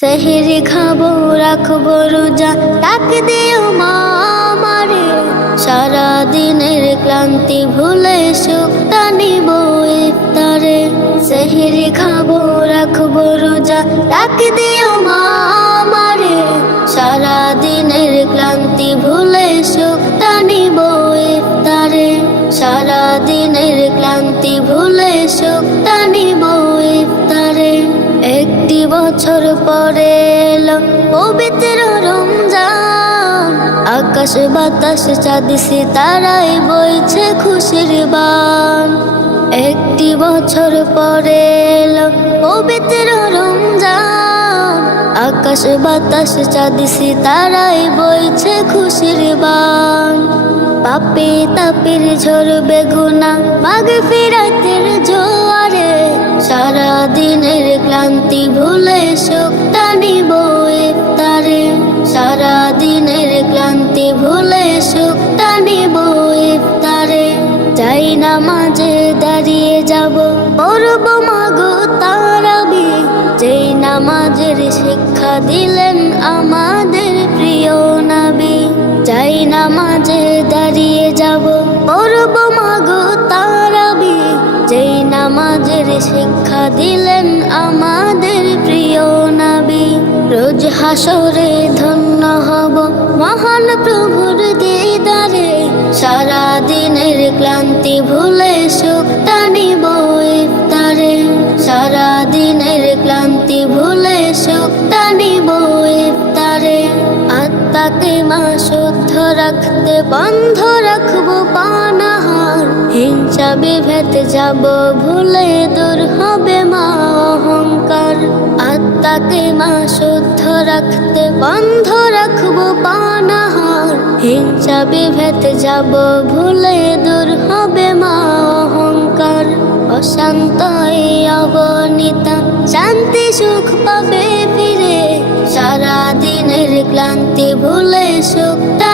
সেহরি খাবো রাখবো রোজা, ডাক দিও মা আমারে। সারা দিনের ক্লান্তি ভুলে সুখটা নিব ইফতারে। সেহরি খাবো রাখবো রোজা, ডাক দিও মা আমারে। সারা দিনের ক্লান্তি ভুলে সুখটা নিব ইফতারে। সারা দিনের ক্লান্তি ভুলে সুখটা নিব ইফতারে। একটি বছর পরে এলো পবিত্র রমজান, আকাশ বাতাস চাঁদ সিতারায় বইছে খুশির বান। একটি বছর পরে এলো পবিত্র রমজান, আকাশ বাতাস চাঁদ সিতারায় বইছে খুশির বান। পাপে তাপের ঝরবে গুনাহ মাগফিরাতের জোয়ারে। সারা দিনের ক্লান্তি ভুলে সুখটা নিব ইফতারে। সারা দিনের ক্লান্তি ভুলে সুখটা নিব ইফতারে। যাই নামাজে দাঁড়িয়ে যাব, পড়ব মাগো তারাবি। যেই নামাজের শিক্ষা দিলেন আমাদের প্রিয় নবী। যাই নামাজে দাঁড়িয়ে যাব, পড়ব মাগো তারাবি। যেই নামাজের শিক্ষা দিলেন আমাদের প্রিয় নবী। রোজ হাসরে ধন্য হব মহান প্রভুর দিদারে। সারা দিনের ক্লান্তি ভুলে সুখটা নিব ইফতারে। সারা দিনের ক্লান্তি ভুলে সুখটা নিব ইফতারে। আত্মাকে মা শুদ্ধ রাখতে বন্ধ রাখবো পানাহার। হিংসা বিভেদ যাব ভুলে দূর হবে মা অহংকার। আত্মাকে মা শুদ্ধ রাখতে বন্ধ রাখবো পানাহার। হিংসা বিভেদ যাব ভুলে দূর হবে মা অহংকার। অশান্ত এই অগণিতা শান্তি সুখ পাবে ফিরে। সারা দিনের ক্লান্তি ভুলে সুখটা